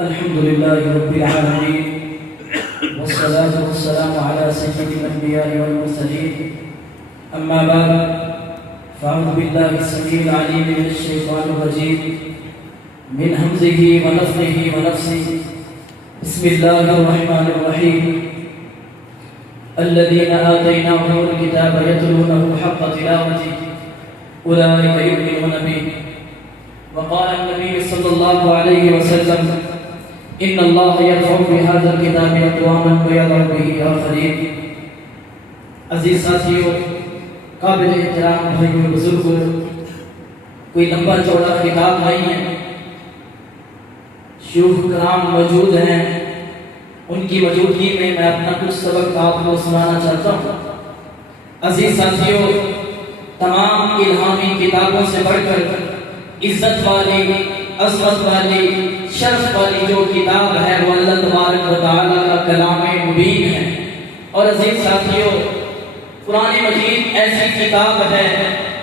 الحمد لله رب العالمين والصلاة والسلام على سيد الأنبياء والمرسلين أما بعد فأعوذ بالله السميع العليم من الشيطان الرجيم من همزه ونفخه ونفسه بسم الله الرحمن الرحيم الذين آتيناهم الكتاب يتلونه حق تلاوته أولئك يؤمنون به وقال النبي صلى الله عليه وسلم إن الله يرفع بهذا الكتاب أقواما ويضع به آخرين. عزیز ساتھیو، قابل احترام بھائیو بزرگو، کوئی لمبا چوڑا خطاب نہیں ہے. شیوخ کرام موجود ہیں، ان کی موجودگی میں اپنا کچھ سبق آپ کو سنانا چاہتا ہوں. عزیز ساتھیو، تمام الہامی کتابوں سے بڑھ کر عزت والی، عظمت والی، شرف والی جو کتاب ہے وہ اللہ تبارک و تعالیٰ کا کلام مبین ہے. اور عزیز ساتھیو، قرآن مجید ایسی کتاب ہے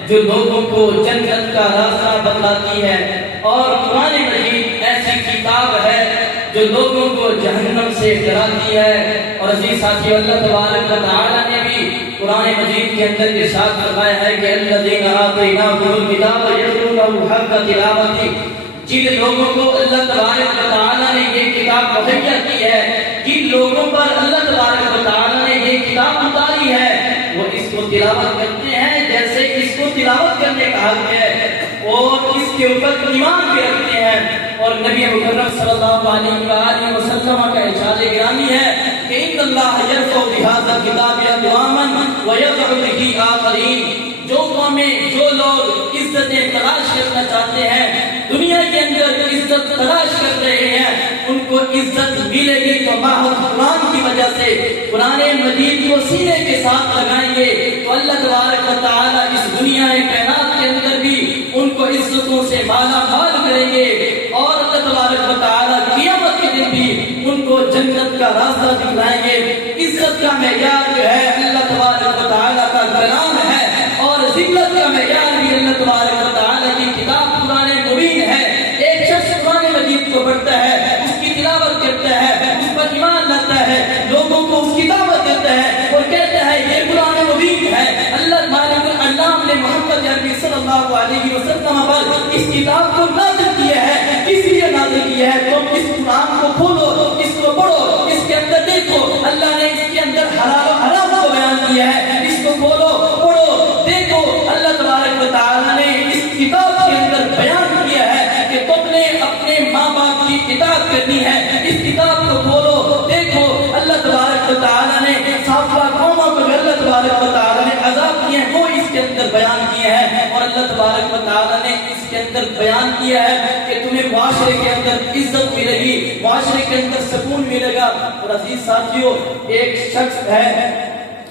جو لوگوں کو جنت کا راستہ بتلاتی ہے، اور قرآن مجید ایسی کتاب ہے جو لوگوں کو جہنم سے ڈراتی ہے. اور عزیز ساتھیو، اللہ تبارک و تعالیٰ نے بھی قرآن مجید کے اندر ارشاد فرمایا ہے کہ الذین آتیناہم الکتاب یتلونہ حق تلاوتہ، جن لوگوں کو اللہ تبارک و تعالیٰ نے یہ کتاب مہیا کی ہے، جن لوگوں پر اللہ تبارک و تعالیٰ نے یہ کتاب اتاری ہے، وہ اس کو تلاوت کرتے ہیں جیسے اس کو تلاوت کرنے کا حق ہے، اور اس کے اوپر ایمان بھی رکھتے ہیں. اور نبی مکرم صلی اللہ علیہ وآلہ وسلم کا ارشاد گرامی ہے کہ ان اللہ یرفع بہذا الکتاب اقواما ویضع بہ آخرین. جو قومیں، جو لوگ عزتیں تلاش کرنا چاہتے ہیں، دنیا کے اندر عزت تلاش کر رہے ہیں، ان کو عزت ملے گی تو محض قرآن کی وجہ سے. قرآن مجید کو سینے کے ساتھ لگائیں گے تو اللہ تبارک و تعالیٰ اس دنیا کائنات کے اندر بھی ان کو عزتوں سے مالا مال کریں گے، اور اللہ تبارک و تعالیٰ قیامت کے دن بھی ان کو جنت کا راستہ دکھلائیں گے. عزت کا معیار جو ہے اللہ تبارک و تعالیٰ کا کلام ہے، اور ذلت کا معیار بھی اللہ تبارک و تعالیٰ کی کتاب قرآن مبین ہے. ایک شخص قرآن مجید کو پڑھتا ہے، اس کی تلاوت کرتا ہے، اس پر ایمان لاتا ہے، لوگوں کو اس کی دعوت دیتا ہے اور کہتا ہے یہ قرآن مبین ہے. اللہ مالک الانام نے محمد عربی صلی اللہ علیہ وسلم پر اس کتاب کو نازل کیا ہے. کس لیے نازل کیا ہے؟ تم اس قرآن کو کھولو، اس کو پڑھو، اس کے اندر دیکھو. اللہ نے اس کے اندر حلال و حرام کو بیان کیا ہے. اس کو کھولو، پڑھو، دیکھو. اللہ تبارک و تعالیٰ نے اس کتاب کے اندر بیان کیا ہے کہ تم نے اپنے ماں باپ کی اطاعت کرنی ہے. اس کتاب کو کھولو، دیکھو. اللہ تبارک و تعالیٰ نے سابقہ قوموں کو اللہ تبارک و تعالیٰ نے عذاب کیے ہیں، وہ اس کے اندر بیان کیے ہیں. اور اللہ تبارک و تعالیٰ نے اس کے اندر بیان کیا ہے کہ تمہیں معاشرے کے اندر عزت ملے گی، معاشرے کے اندر سکون ملے گا. اور عزیز ساتھیو، ایک شخص ہے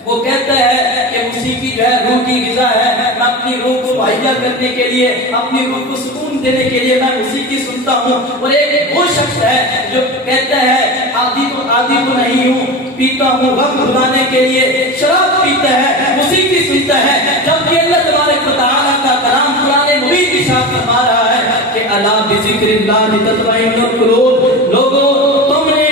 وہ کہتا ہے کہ موسیقی جو ہے روح کی غذا ہے، میں اپنی روح کو مہیا کرنے کے لیے، اپنی روح کو سکون دینے کے لیے میں موسیقی سنتا ہوں. اور ایک وہ شخص ہے جو کہتا ہے عادی تو نہیں ہوں، پیتا ہوں غم بھلانے کے لیے، شراب پیتا ہے، موسیقی سنتا ہے. جبکہ اللہ تبارک و تعالیٰ کا کلام قرآن مبین ارشاد فرما رہا ہے کہ الا بذکر اللہ تطمئن القلوب. لوگوں، تم نے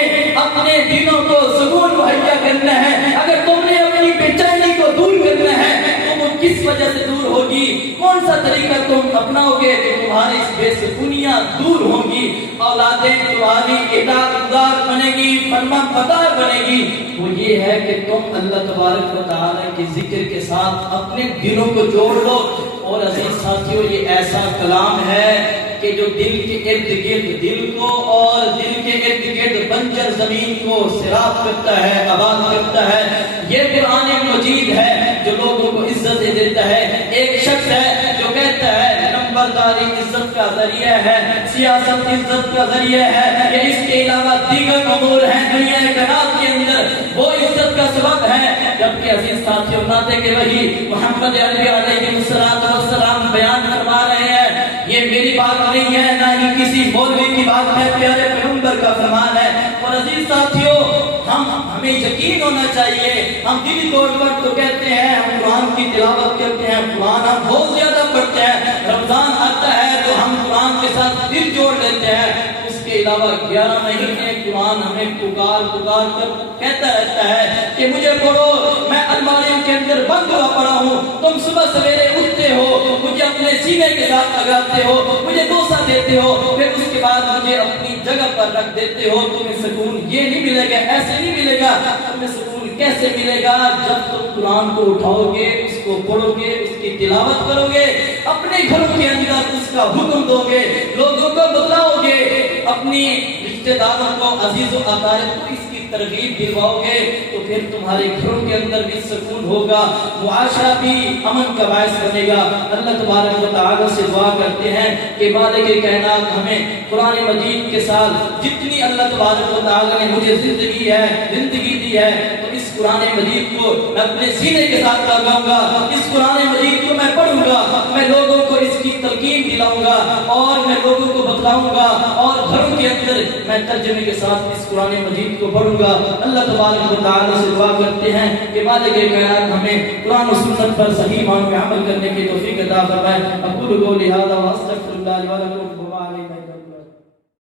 اپنے دلوں کو سکون مہیا کرنا ہے. اگر تم نے اپنی بے چینی کو دور کرنا ہے تو وہ کس وجہ سے دور ہوگی؟ کون سا طریقہ تم اپناؤ گے کہ تمہاری اس بے سکونیاں دور ہوں گی، اولادیں تمہاری اطاعت گزار بنے گی، فرما بردار بنے گی؟ وہ یہ ہے کہ تم اللہ تبارک و تعالیٰ کے ذکر کے ساتھ اپنے دلوں کو جوڑ لو. اور عزیز ساتھیو، یہ ایسا کلام ہے کہ جو دل کے ارد گرد دل کو اور دل کے ارد گرد بنجر زمین کو سیراب کرتا ہے، آباد کرتا ہے. یہ قرآن مجید ہے جو لوگوں کو عزت دیتا ہے. ایک شخص ہے جو کہتا ہے نمبرداری عزت کا ذریعہ ہے، سیاست عزت کا ذریعہ ہے، یا اس کے علاوہ دیگر امور ہیں دنیا کائنات کے اندر وہ عزت کا سبب ہے. جبکہ عزیز ساتھیوں، ناطق وحی محمد عربی علیہ السلام بیان فرما رہے ہیں، یہ میری بات نہیں ہے، نہ ہی کسی مولوی کی بات ہے، پیارے پیغمبر کا فرمان ہے. اور عزیز ساتھیوں، ہمیں یقین ہونا چاہیے. ہم دلی طور پر تو کہتے ہیں ہم قرآن کی تلاوت کرتے ہیں، قرآن ہم بہت زیادہ پڑھتے ہیں، رمضان آتا ہے تو ہم قرآن کے ساتھ دل جوڑ لیتے ہیں، اس کے علاوہ 11 مہینے قرآن ہمیں پکار پکار کر کہتا رہتا ہے کہ مجھے پڑھو، میں الماریوں کے اندر بند ہوا پڑا ہوں، تم صبح سویرے اٹھتے ہو، مجھے اپنے سینے کے ساتھ لگاتے ہو، مجھے بوسہ دیتے ہو، پھر اس کے بعد مجھے اپنی جگہ پر رکھ دیتے ہو، تمہیں سکون یہ نہیں ملے گا، ایسے نہیں ملے گا۔ تمہیں سکون کیسے ملے گا؟ جب تم قرآن کو اٹھاؤ گے، اس کو پڑھو گے، اس کی تلاوت کرو گے، اپنے گھروں کے اندر اس کا حکم دو گے، لوگوں کو بتلاؤ گے، اپنی رشتہ داروں کو، عزیز و اقارب کو اس کی ترغیب دلواؤ گے، تو پھر تمہارے گھروں کے اندر بھی سکون ہوگا، معاشرہ بھی امن کا باعث بنے گا۔ اللہ تبارک و تعالی سے دعا کرتے ہیں کہ مالک کائنات ہمیں قرآن مجید کے ساتھ جتنی اللہ تبارک و تعالی نے مجھے زندگی دی ہے، تو اس قرآن مجید کو میں اپنے سینے کے ساتھ لگاؤں گا، اس قرآن مجید کو میں پڑھوں گا، میں لوگوں کو اس کی تلقین دلاؤں گا اور میں لوگوں کو بتلاؤں گا، اور گھروں کے اندر میں ترجمے کے ساتھ اس قرآن مجید کو پڑھوں گا۔ اللہ تبارک و تعالی سے دعا کرتے ہیں کہ مالک کائنات ہمیں قرآن و سنت پر صحیح معنوں میں عمل کرنے کی توفیق عطا فرمائے۔ اقول قولی ھذا واستغفر اللہ لي ولکم۔